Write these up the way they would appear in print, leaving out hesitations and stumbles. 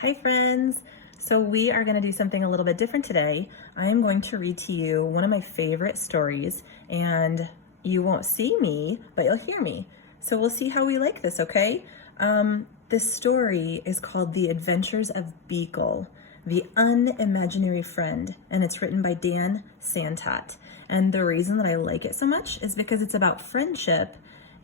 Hi friends! So we are going to do something a little bit different today. I am going to read to you one of my favorite stories, and you won't see me, but you'll hear me. So we'll see how we like this, okay? This story is called The Adventures of Beekle, the Unimaginary Friend, and it's written by Dan Santat. And the reason that I like it so much is because it's about friendship,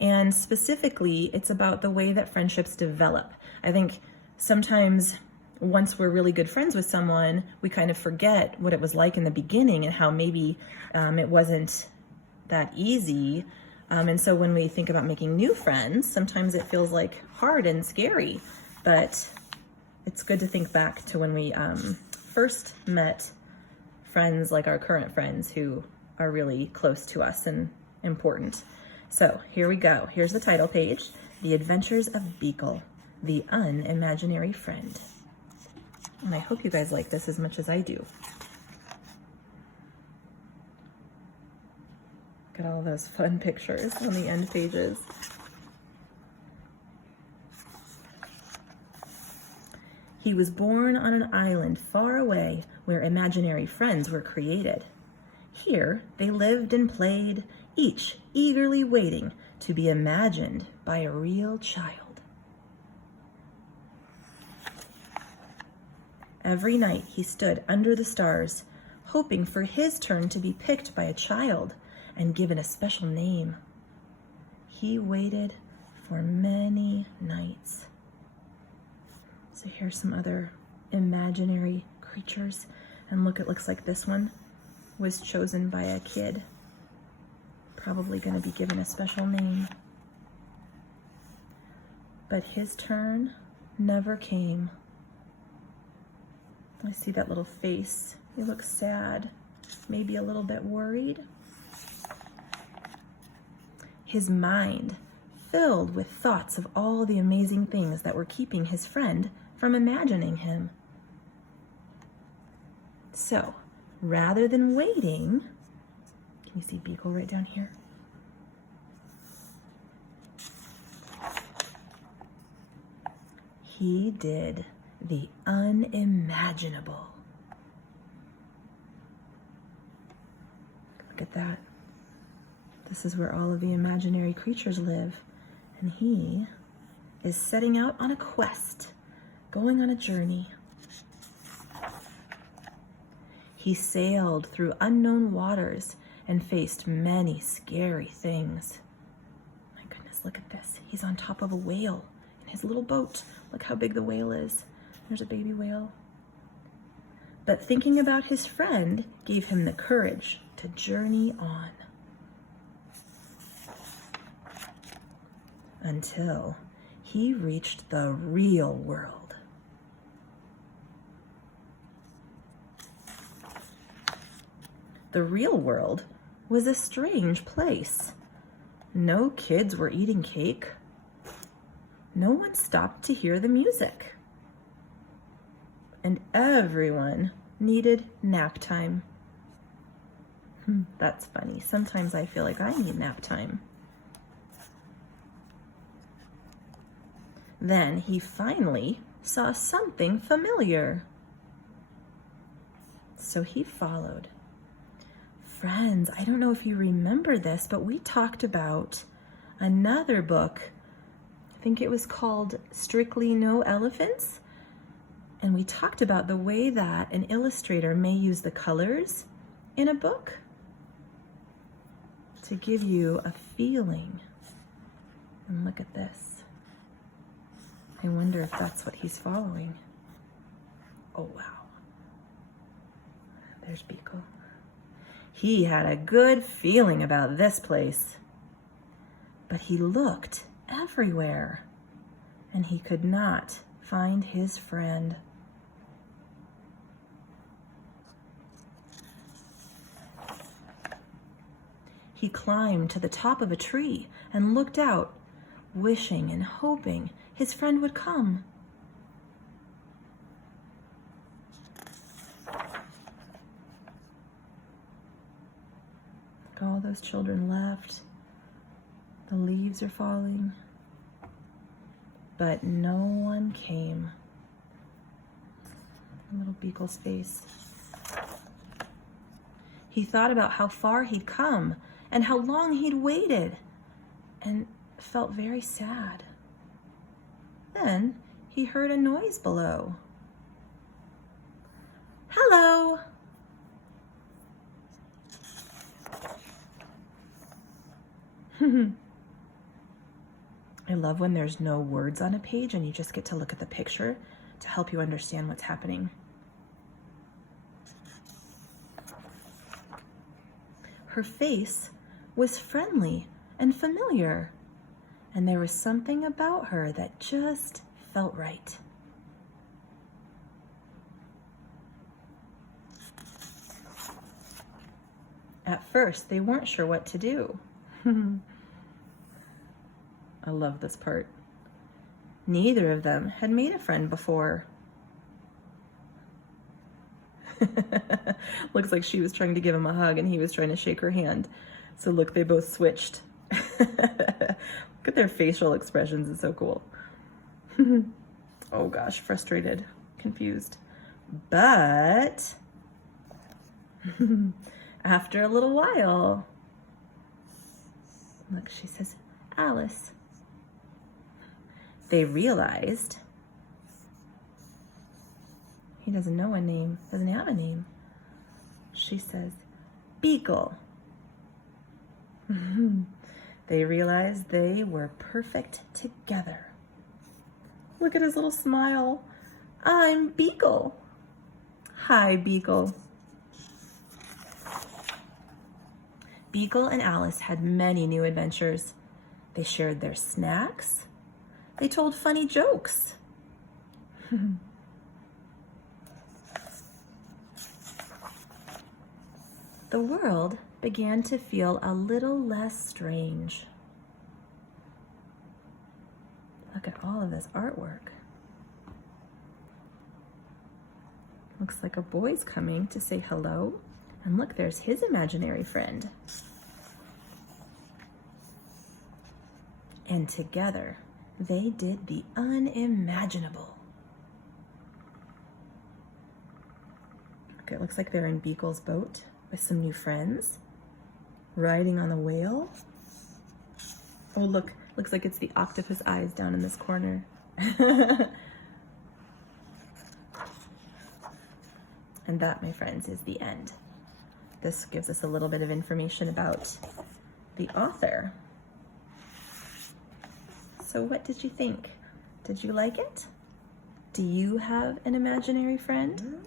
and specifically it's about the way that friendships develop. I think sometimes once we're really good friends with someone, we kind of forget what it was like in the beginning and how maybe it wasn't that easy. And so when we think about making new friends, sometimes it feels like hard and scary, but it's good to think back to when we first met friends like our current friends who are really close to us and important. So here we go. Here's the title page, The Adventures of Beekle, the Unimaginary Friend. And I hope you guys like this as much as I do. Look at all those fun pictures on the end pages. He was born on an island far away where imaginary friends were created. Here they lived and played, each eagerly waiting to be imagined by a real child. Every night he stood under the stars, hoping for his turn to be picked by a child and given a special name. He waited for many nights. So here's some other imaginary creatures. And look, it looks like this one was chosen by a kid. Probably going to be given a special name. But his turn never came. I see that little face. He looks sad, maybe a little bit worried. His mind filled with thoughts of all the amazing things that were keeping his friend from imagining him. So, rather than waiting, can you see Beekle right down here? He did the unimaginable. Look at that. This is where all of the imaginary creatures live. And he is setting out on a quest, going on a journey. He sailed through unknown waters and faced many scary things. My goodness, look at this. He's on top of a whale in his little boat. Look how big the whale is. There's a baby whale. But thinking about his friend gave him the courage to journey on. Until he reached the real world. The real world was a strange place. No kids were eating cake. No one stopped to hear the music. And everyone needed nap time. That's funny. Sometimes I feel like I need nap time. Then he finally saw something familiar. So he followed. Friends, I don't know if you remember this, but we talked about another book. I think it was called Strictly No Elephants. And we talked about the way that an illustrator may use the colors in a book to give you a feeling. And look at this. I wonder if that's what he's following. Oh, wow. There's Beekle. He had a good feeling about this place, but he looked everywhere and he could not find his friend. He climbed to the top of a tree and looked out, wishing and hoping his friend would come. All those children left. The leaves are falling. But no one came. Little Beekle's face. He thought about how far he'd come and how long he'd waited and felt very sad. Then he heard a noise below. Hello! I love when there's no words on a page and you just get to look at the picture to help you understand what's happening. Her face was friendly and familiar, and there was something about her that just felt right. At first, they weren't sure what to do. I love this part. Neither of them had made a friend before. Looks like she was trying to give him a hug and he was trying to shake her hand. So look, they both switched. Look at their facial expressions, it's so cool. Oh gosh, frustrated, confused. But after a little while, look, she says, Alice. They realized he doesn't know a name, doesn't have a name. She says, Beekle. They realized they were perfect together. Look at his little smile. I'm Beekle. Hi, Beekle. Beekle and Alice had many new adventures. They shared their snacks. They told funny jokes. The world began to feel a little less strange. Look at all of this artwork. Looks like a boy's coming to say hello. And look, there's his imaginary friend. And together, they did the unimaginable. Okay, it looks like they're in Beekle's boat with some new friends, riding on a whale. Oh, look, looks like it's the octopus eyes down in this corner. And that, my friends, is the end. This gives us a little bit of information about the author. So what did you think? Did you like it? Do you have an imaginary friend?